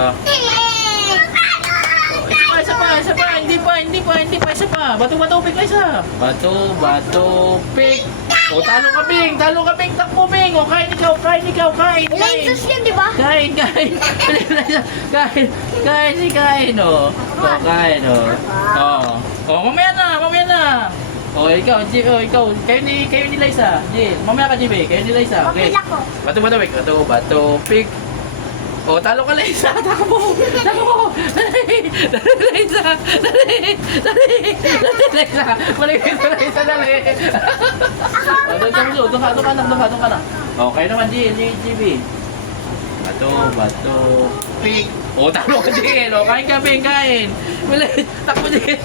Oh. Isa pa. Hindi pa. Isa pa. Bato, pick, Liza. Bato, pick. O, talo ka, Bing. Takbo, Bing. O, kain ikaw. Lensus yan, di ba? Kain. Kain, o. O, kain, o. O, mamaya na. O, ikaw. Kayo ni Liza. Jill, mamaya ka, Jill. Kayo ni Liza. Okay. Papila ko. Bato, pick. Bato, pick. O, talo ka, Liza. Takbo. Dali, Liza. Liza. Balik dito, Liza. Dali. Doon ka na. O, kayo naman, GB. Bato, pick. O, talo ka, Jill. O, kain ka, Bing, kain. Bilis. Takbo, Jill.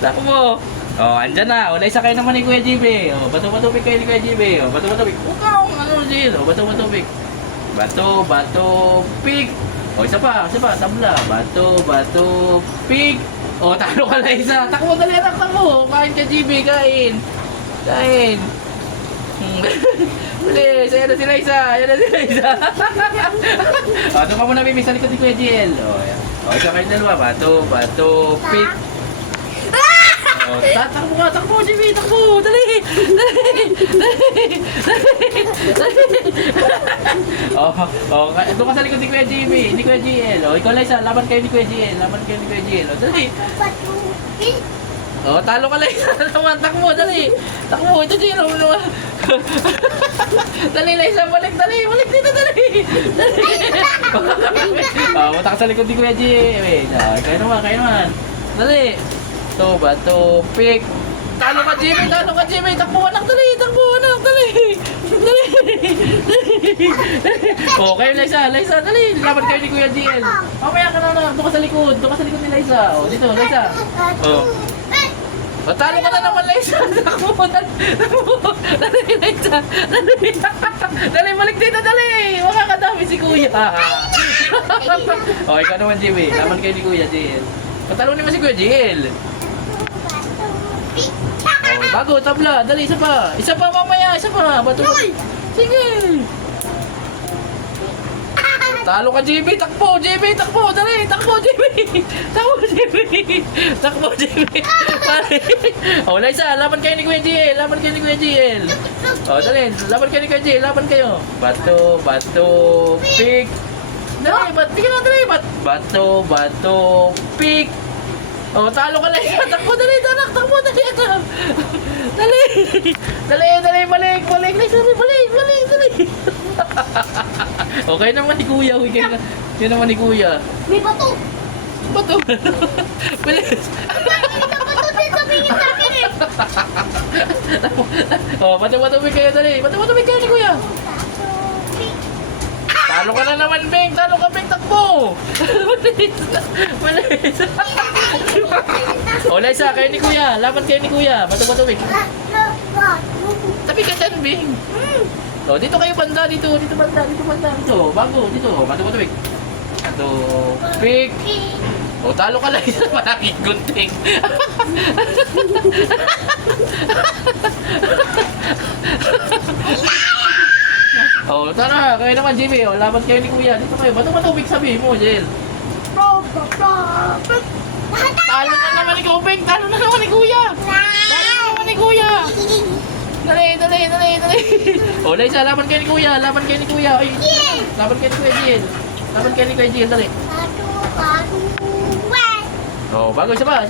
Takbo. O, andyan na. O, Liza, kayo naman ni Kuya GB. O, bato, pick kayo ni Kuya GB. O, bato, pick. Jill. O, bato, pick. Bato, pick. O, isa pa, tabla. Bato, pick. O, talo ka, Liza. Takbo, dali, anak, takbo. Kain ka, GB, kain. Bilis, ayan na si Liza. O, doon ka muna, Bibi, sa likod ni Kuya Jill. O, ayan. O, isa kayo dalawa. Bato, pick. O, takbo, GB, takbo. Dali. Doon ka sa likod ni Kuya GB, ni Kuya Jill. O, ikaw, Liza, laban kayo ni Kuya Jill. O, dali. O, talo ka, Liza. Takbo, dali. Ito, Jill. Dali, Liza, balik dito, dali. O, punta ka sa likod ni Kuya Jill. Kayo naman. Dali. Bato, pick. Talo ka, Jimmy. Takbo, anak, dali. O, kayo, Liza, dali. Laban kayo ni Kuya Jill. Mamaya ka na. Doon ka sa likod ni Liza. O, dito, Liza. O, talo ka na naman, Liza. Takbo. Dali, Liza. Dali, balik dito, dali. Makakadami si Kuya. O, ikaw naman, Jimmy. Laban kayo ni Kuya Jill. Patalunin mo si Kuya Jill. Oh, bago, tabla. Dali, isa pa mamaya. Bato. Sige. Talo ka, JB. Takbo. Dali, takbo, JB. Oh, Liza, laban kayo ni Kuya Jill. Oh, dali. Laban kayo ni Kuya Jill. Bato, pick. Dali, dali. Bato, pick. Oh, talo ka, Liza. Takbo, dali, anak. Dali, balik. Liza, balik. Okay naman ni Kuya. Yan naman ni Kuya. May bato. Bilis. Bato din sabihin sa akin eh. Oh, bato kayo, dali. Bato kayo ni Kuya. Talo ka na naman, Bing. Takbo. Bilis. Oh, Liza, kayo ni Kuya. Laban kayo ni Kuya. Bato, Bing. Tabi ka dyan, Bing. Oh, dito kayo banda. Dito banda. Bago, dito. Bato, Bing. Bato, pick. Oh, talo ka, Liza. Malakit gunting. Oh, tara. Kayo naman, Jimmy. Oh, laban kayo ni Kuya. Dito kayo. Bato, Bing, sabihin mo, Jill. Talo na naman ni Kubing! Talo na naman ni Kuya! Dali! O, Liza, laban kayo ni Kuya! Ay, laban kayo ni Kuya Jill! Dali! O, bago, isa pa!